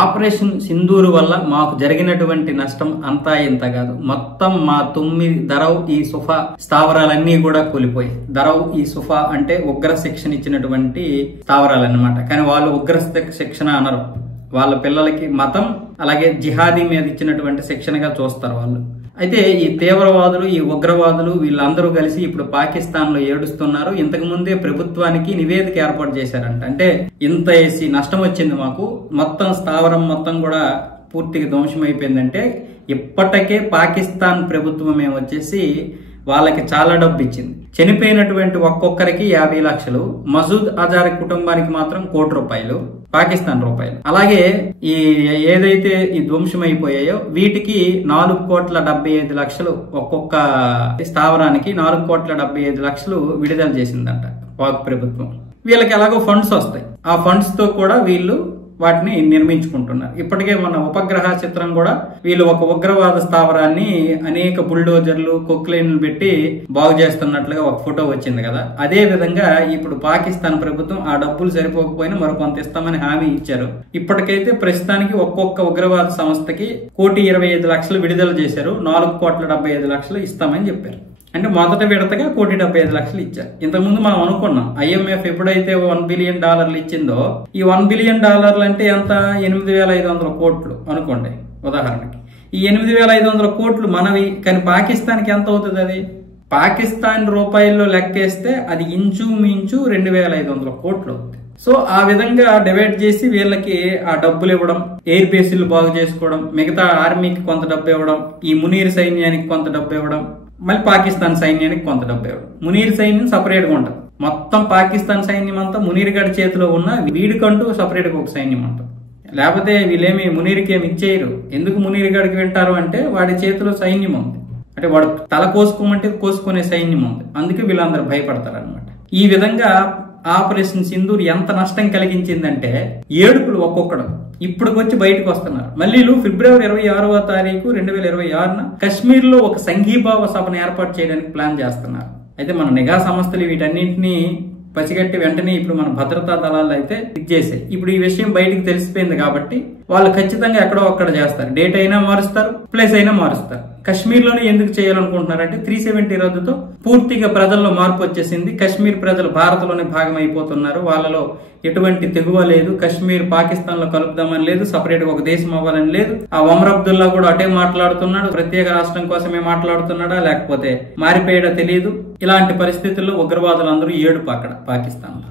Operation Sindoor వల్ల మాకు జరిగినటువంటి నష్టం అంతా ఇంత కాదు. మొత్తం మా 9 దరవ్ ఈ సుఫా స్థావరాలన్నీ కూడా కూలిపోయి. దరవ్ ఈ సుఫా అంటే ఉగ్ర శిక్షణ ఇచ్చినటువంటి స్థావరాలన్నమాట. కానీ వాళ్ళు ఉగ్ర శిక్షణ అనరు. వాళ్ళ పిల్లలకి మతం అలాగే జిహాదీ మీద ఇచ్చినటువంటి శిక్షణగా చూస్తారు వాళ్ళు. అయితే ఈ తీవ్రవాదులు, ఈ ఉగ్రవాదులు వీళ్ళందరూ కలిసి ఇప్పుడు పాకిస్తాన్ లో ఏడుస్తున్నారు. ఇంతకు ముందే ప్రభుత్వానికి నివేదిక ఏర్పాటు చేశారంట. అంటే ఇంత వేసి నష్టం వచ్చింది మాకు, మొత్తం స్థావరం మొత్తం కూడా పూర్తిగా ధ్వంసం అయిపోయిందంటే ఇప్పటికే పాకిస్తాన్ ప్రభుత్వమే వచ్చేసి వాళ్ళకి చాలా డబ్బు ఇచ్చింది. చనిపోయినటువంటి ఒక్కొక్కరికి 50 లక్షలు, మసూద్ అజార్ కుటుంబానికి మాత్రం ₹1 పాకిస్తాన్ రూపాయలు. అలాగే ఈ ఏదైతే ఈ ధ్వంసం అయిపోయాయో వీటికి 4,75,00,000 ఒక్కొక్క స్థావరానికి 4,75,00,000 విడుదల చేసిందంట పాక్ ప్రభుత్వం. వీళ్ళకి ఎలాగో ఫండ్స్ వస్తాయి. ఆ ఫండ్స్ తో కూడా వీళ్ళు వాటిని నిర్మించుకుంటున్నారు. ఇప్పటికే మన ఉపగ్రహ చిత్రం కూడా వీళ్ళు ఒక ఉగ్రవాద స్థావరాన్ని అనేక బుల్డోజర్లు, కొక్లైన్లు పెట్టి బాగు చేస్తున్నట్లుగా ఒక ఫోటో వచ్చింది కదా. అదే విధంగా ఇప్పుడు పాకిస్తాన్ ప్రభుత్వం ఆ డబ్బులు సరిపోకపోయినా మరికొంత ఇస్తామని హామీ ఇచ్చారు. ఇప్పటికైతే ప్రస్తుతానికి ఒక్కొక్క ఉగ్రవాద సంస్థకి 1,25,00,000 విడుదల చేశారు. 4,75,00,000 ఇస్తామని చెప్పారు. అంటే మొదట విడతగా 1,75,00,000 ఇచ్చారు. ఇంతకుముందు మనం అనుకున్నాం IMF ఎప్పుడైతే $1 బిలియన్ ఇచ్చిందో, ఈ $1 బిలియన్ అంటే ఎంత, 8,500 కోట్లు అనుకోండి ఉదాహరణకి. ఈ 8,500 కోట్లు మనవి. కానీ పాకిస్తాన్కి ఎంత అవుతుంది? అది పాకిస్తాన్ రూపాయల్లో లెక్కేస్తే అది ఇంచుమించు 2,500 కోట్లు అవుతుంది. సో ఆ విధంగా డివైడ్ చేసి వీళ్ళకి ఆ డబ్బులు ఇవ్వడం, ఎయిర్ బేస్లు బాగు చేసుకోవడం, మిగతా ఆర్మీకి కొంత డబ్బు ఇవ్వడం, ఈ మునీర్ సైన్యానికి కొంత డబ్బు ఇవ్వడం, మళ్ళీ పాకిస్తాన్ సైన్యానికి కొంత డబ్బు ఇవ్వడం. మునీర్ సైన్యం సపరేట్ గా ఉంటుంది. మొత్తం పాకిస్తాన్ సైన్యం అంతా మునీర్ గడి చేతిలో ఉన్న, వీడికంటూ సపరేట్ గా ఒక సైన్యం ఉంటుంది. లేకపోతే వీళ్ళేమి మునీర్కి ఏమి ఇచ్చేయరు. ఎందుకు మునీర్ గడికి వింటారు అంటే వాడి చేతిలో సైన్యం ఉంది. అంటే వాడు తల కోసుకోమంటే కోసుకునే సైన్యం ఉంది. అందుకే వీళ్ళందరూ భయపడతారు అనమాట. ఈ విధంగా ఆపరేషన్ సింధూర్ ఎంత నష్టం కలిగించిందంటే ఏడుపులు ఒక్కొక్కడు ఇప్పటికొచ్చి బయటకు వస్తున్నారు. మళ్ళీ ఫిబ్రవరి 26వ తారీఖు 2026న కశ్మీర్ లో ఒక సంఘీభావ సభను ఏర్పాటు చేయడానికి ప్లాన్ చేస్తున్నారు. అయితే మన నిఘా సంస్థలు వీటన్నింటినీ పసిగట్టి వెంటనే ఇప్పుడు మన భద్రతా దళాలు అయితే ఇచ్చేసాయి. ఇప్పుడు ఈ విషయం బయటికి తెలిసిపోయింది కాబట్టి వాళ్ళు ఖచ్చితంగా ఎక్కడో అక్కడ చేస్తారు. డేట్ అయినా మారుస్తారు, ప్లేస్ అయినా మారుస్తారు. కశ్మీర్ లోనే ఎందుకు చేయాలనుకుంటున్నారంటే 370 రద్దుతో పూర్తిగా ప్రజల్లో మార్పు వచ్చేసింది. కశ్మీర్ ప్రజలు భారత్ లోనే భాగం అయిపోతున్నారు. వాళ్ళలో ఎటువంటి తెగువ లేదు. కశ్మీర్ పాకిస్తాన్ లో కలుపుదామని లేదు, సపరేట్ గా ఒక దేశం అవ్వాలని లేదు. ఆ ఒమర్ అబ్దుల్లా కూడా అటే మాట్లాడుతున్నాడు. ప్రత్యేక రాష్ట్రం కోసమే మాట్లాడుతున్నాడా లేకపోతే మారిపోయాడా తెలియదు. ఇలాంటి పరిస్థితుల్లో ఉగ్రవాదులందరూ ఏడుపు అక్కడ పాకిస్తాన్ లో.